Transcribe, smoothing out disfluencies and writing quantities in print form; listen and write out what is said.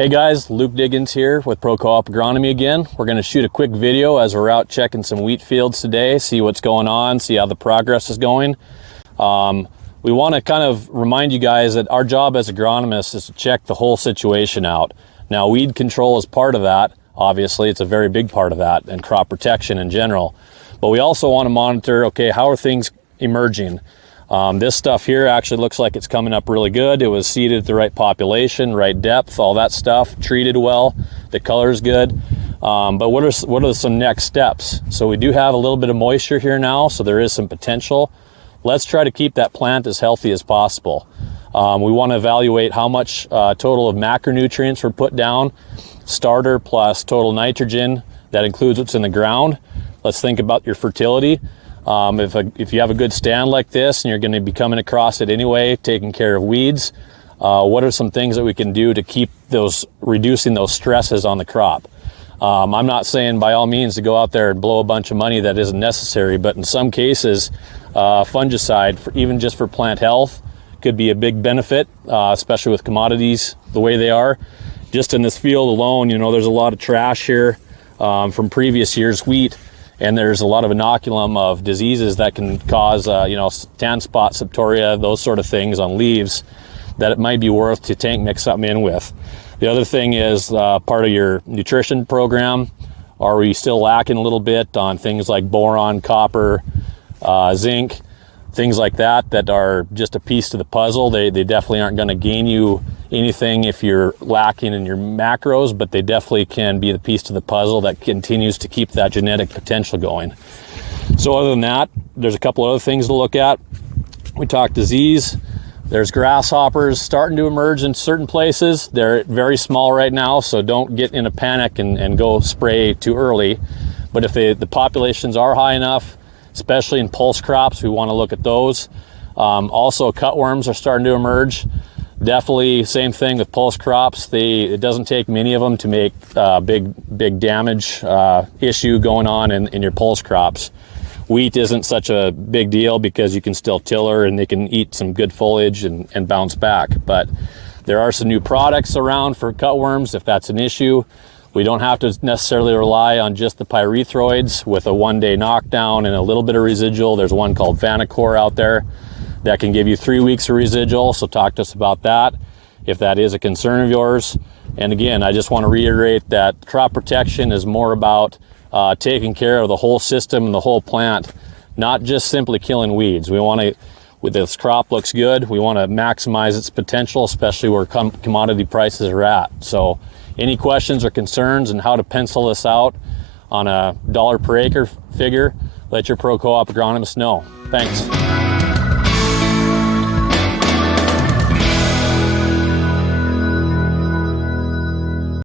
Hey guys, Luke Diggins here with Pro Co-op Agronomy again. We're going to shoot a quick video as we're out checking some wheat fields today, see what's going on, see how the progress is going. We want to kind of remind you guys that our job as agronomists is to check the whole situation out. Now, weed control is part of that. Obviously, it's a very big part of that, and crop protection in general. But we also want to monitor, okay, how are things emerging? This stuff here actually looks like it's coming up really good. It was seeded at the right population, right depth, all that stuff, treated well. The color's good. But what are some next steps? So we do have a little bit of moisture here now, so there is some potential. Let's try to keep that plant as healthy as possible. We want to evaluate how much total of macronutrients were put down, starter plus total nitrogen. That includes what's in the ground. Let's think about your fertility. If you have a good stand like this and you're going to be coming across it anyway, taking care of weeds, what are some things that we can do to keep reducing those stresses on the crop? I'm not saying by all means to go out there and blow a bunch of money that isn't necessary, but in some cases, fungicide, even just for plant health, could be a big benefit, especially with commodities the way they are. Just in this field alone, you know, there's a lot of trash here from previous year's wheat. And there's a lot of inoculum of diseases that can cause, tan spot, septoria, those sort of things on leaves that it might be worth to tank mix something in with. The other thing is part of your nutrition program. Are we still lacking a little bit on things like boron, copper, zinc, things like that are just a piece to the puzzle? They definitely aren't going to gain you anything if you're lacking in your macros, but they definitely can be the piece to the puzzle that continues to keep that genetic potential going. So other than that, there's a couple other things to look at. We talked disease. There's grasshoppers starting to emerge in certain places. They're very small right now, so don't get in a panic and go spray too early. But if the populations are high enough, especially in pulse crops, we want to look at those. Also, cutworms are starting to emerge. Definitely same thing with pulse crops. It doesn't take many of them to make big damage issue going on in your pulse crops. Wheat isn't such a big deal because you can still tiller and they can eat some good foliage and bounce back. But there are some new products around for cutworms if that's an issue. We don't have to necessarily rely on just the pyrethroids with a one-day knockdown and a little bit of residual. There's one called Vanacore out there that can give you 3 weeks of residual, so talk to us about that if that is a concern of yours. And again, I just want to reiterate that crop protection is more about taking care of the whole system and the whole plant, not just simply killing weeds. With this crop looks good, we want to maximize its potential, especially where commodity prices are at. So any questions or concerns on how to pencil this out on a $1 per acre figure, let your Pro Co-op agronomist know. Thanks.